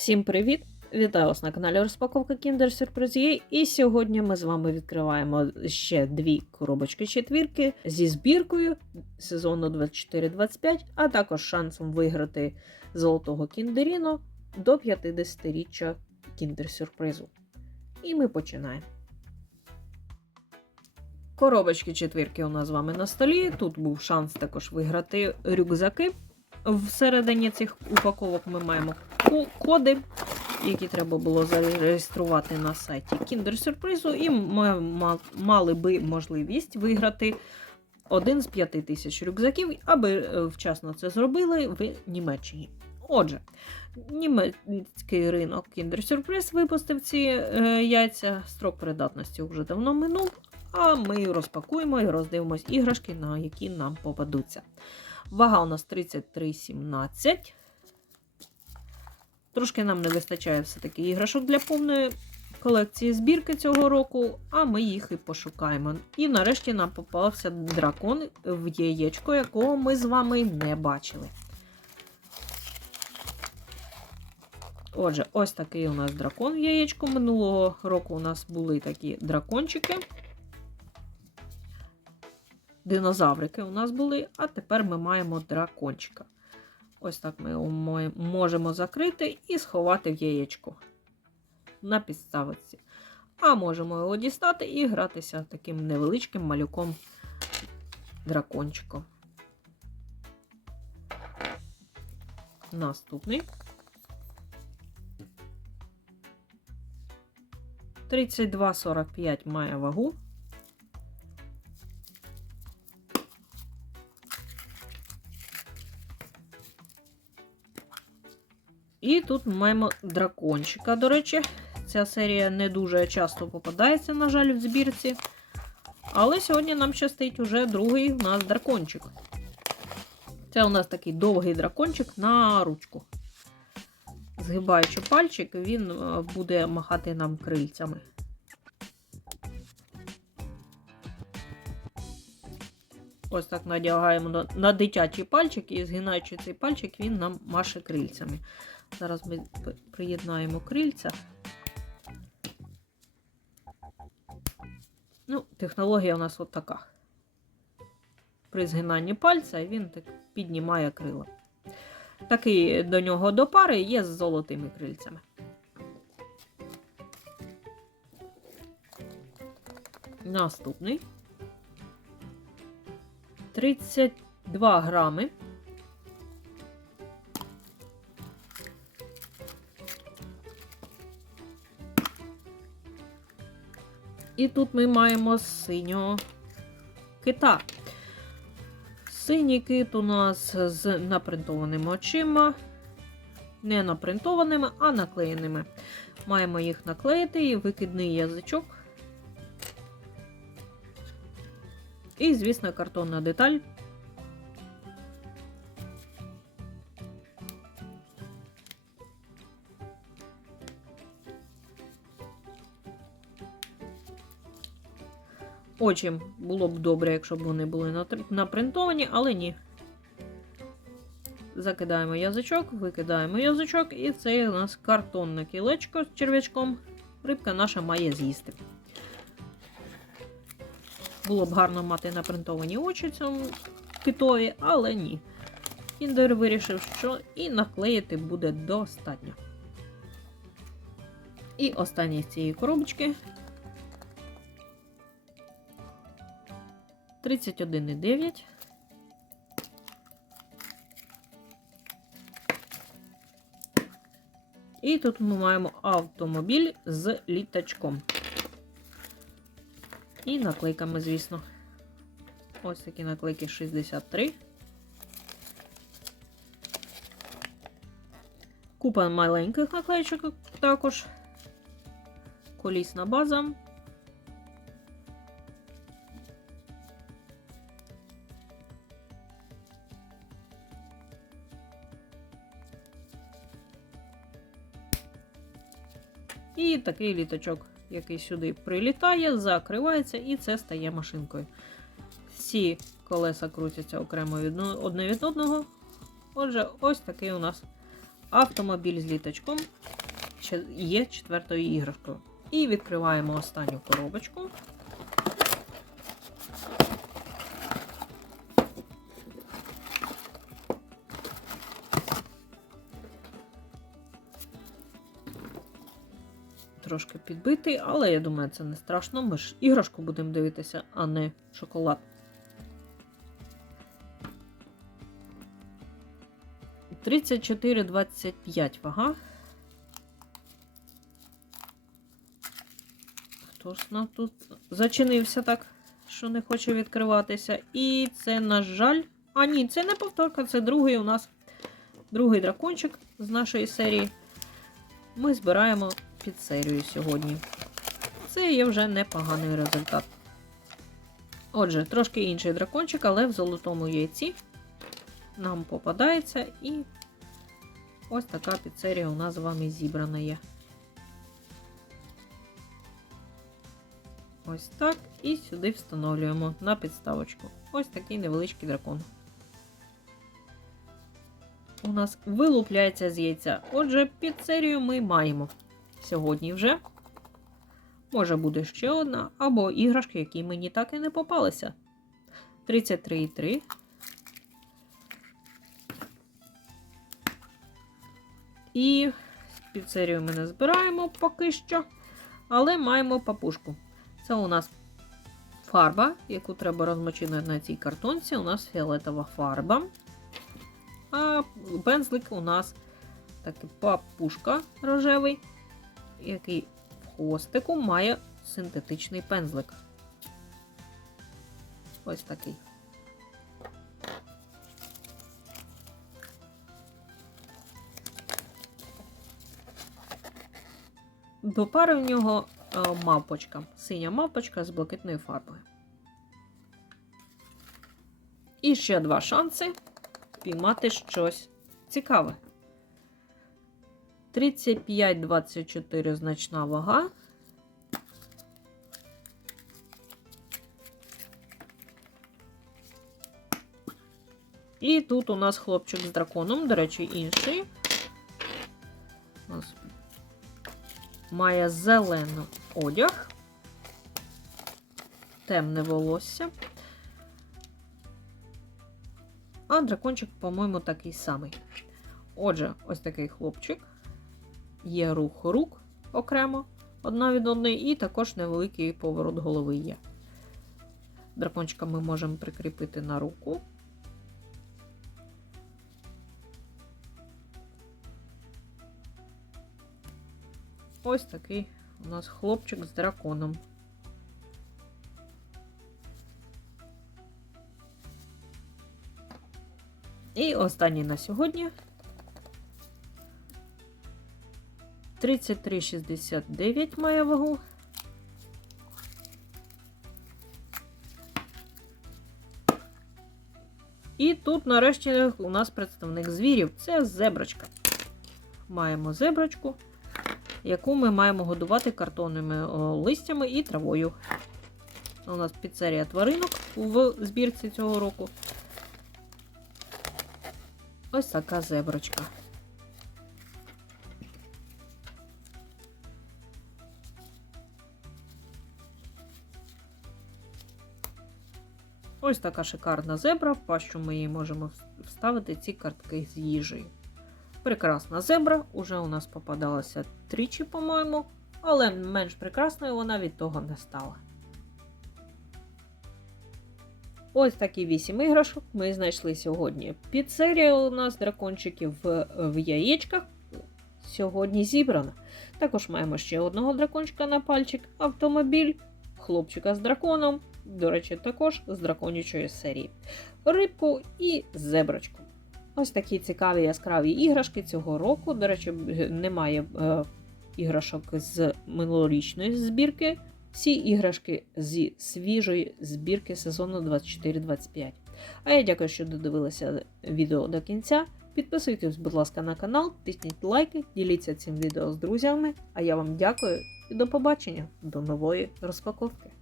Всім привіт! Вітаю вас на каналі Розпаковка Кіндер Сюрпризі. І сьогодні ми з вами відкриваємо ще дві коробочки четвірки зі збіркою сезону 24-25, а також шансом виграти золотого кіндеріно до 50-річчя Кіндер Сюрпризу. І ми починаємо. Коробочки четвірки у нас з вами на столі. Тут був шанс також виграти рюкзаки. Всередині цих упаковок ми маємо коди, які треба було зареєструвати на сайті кіндер-сюрпризу, і ми мали би можливість виграти один з п'яти тисяч рюкзаків, аби е, вчасно це зробили в Німеччині. Отже, німецький ринок кіндер-сюрприз випустив ці е, яйця, строк придатності вже давно минув. А ми розпакуємо і роздивимось іграшки, на які нам попадуться. Вага у нас 33,17. Трошки нам не вистачає все-таки іграшок для повної колекції збірки цього року, а ми їх і пошукаємо. І нарешті нам попався дракон в яєчко, якого ми з вами не бачили. Отже, ось такий у нас дракон в яєчку. Минулого року у нас були такі дракончики. Динозаврики у нас були, а тепер ми маємо дракончика. Ось так ми можемо закрити і сховати в яєчку на підставиці. А можемо його дістати і гратися таким невеличким малюком дракончиком. Наступний. 32,45 має вагу. І тут ми маємо дракончика, до речі. Ця серія не дуже часто попадається, на жаль, в збірці. Але сьогодні нам ще стоїть уже другий у нас дракончик. Це у нас такий довгий дракончик на ручку. Згибаючи пальчик, він е, буде махати нам крильцями. Ось так надягаємо на дитячий пальчик і згинаючи цей пальчик, він нам маше крильцями. Зараз ми приєднаємо крильця. Ну, Технологія у нас от така. При згинанні пальця він так піднімає крила. Такий до нього до пари є з золотими крильцями. Наступний 32 грами. І тут ми маємо синього кита. Синій кит у нас з напринтованими очима. Не напринтованими, а наклеєними. Маємо їх наклеїти і викидний язичок. І, звісно, картонна деталь потім було б добре, якщо б вони були напринтовані, але ні. Закидаємо язичок, викидаємо язичок, і це у нас картонне кілечко з черв'ячком. Рибка наша має з'їсти. Було б гарно мати напринтовані очі цьому китові, але ні. Кіндер вирішив, що і наклеїти буде достатньо. І останнє з цієї коробочки 31,9. І тут ми маємо автомобіль з літачком. І наклейками, звісно. Ось такі наклейки 63. Купа маленьких наклейчок також. Колісна база. І такий літачок, який сюди прилітає, закривається, і це стає машинкою. Всі колеса крутяться окремо одне від одного. Отже, ось такий у нас автомобіль з літачком є четвертою іграшкою. І відкриваємо останню коробочку. трошки підбитий, але я думаю, це не страшно. Ми ж іграшку будемо дивитися, а не шоколад. Тридцять чотири двадцять п'ять вага. Хто ж нам тут зачинився так, що не хоче відкриватися. І це, на жаль, а ні, це не повторка, це другий у нас другий дракончик з нашої серії. Ми збираємо піцерію сьогодні. Це є вже непоганий результат. Отже, трошки інший дракончик, але в золотому яйці нам попадається і ось така піцерія у нас з вами зібрана є. Ось так. І сюди встановлюємо на підставочку. Ось такий невеличкий дракон. У нас вилупляється з яйця. Отже, піцерію ми маємо сьогодні вже. Може буде ще одна, або іграшки, які мені так і не попалися. 33,3. І піцерію ми не збираємо поки що. Але маємо папушку. Це у нас фарба, яку треба розмочити на цій картонці. У нас фіолетова фарба. А пензлик у нас такий папушка рожевий який в хвостику має синтетичний пензлик. Ось такий. До пари в нього е, мапочка, синя мапочка з блакитною фарбою. І ще два шанси піймати щось цікаве. 35-24 значна вага. І тут у нас хлопчик з драконом, до речі, інший. У нас має зелений одяг, темне волосся. А дракончик, по-моєму, такий самий. Отже, ось такий хлопчик є рух рук окремо одна від одної, і також невеликий поворот голови є. Дракончика ми можемо прикріпити на руку. Ось такий у нас хлопчик з драконом. І останній на сьогодні 33,69 має вагу. І тут, нарешті, у нас представник звірів це зеброчка. Маємо зеброчку, яку ми маємо годувати картонними е, листями і травою. У нас піцерія тваринок в збірці цього року. Ось така зеброчка. Ось така шикарна зебра, в пащу ми її можемо вставити ці картки з їжею. Прекрасна зебра, уже у нас попадалася тричі, по-моєму, але менш прекрасною вона від того не стала. Ось такі 8 іграшок ми знайшли сьогодні. Піцерія у нас дракончиків в, в яєчках. Сьогодні зібрана. Також маємо ще одного дракончика на пальчик, автомобіль, хлопчика з драконом, до речі, також з драконячої серії, рибку і зеброчку. Ось такі цікаві яскраві іграшки цього року. До речі, немає е, іграшок з минулорічної збірки. Всі іграшки зі свіжої збірки сезону 24-25. А я дякую, що додивилися відео до кінця. Підписуйтесь, будь ласка, на канал, тисніть лайки, діліться цим відео з друзями. А я вам дякую і до побачення, до нової розпаковки.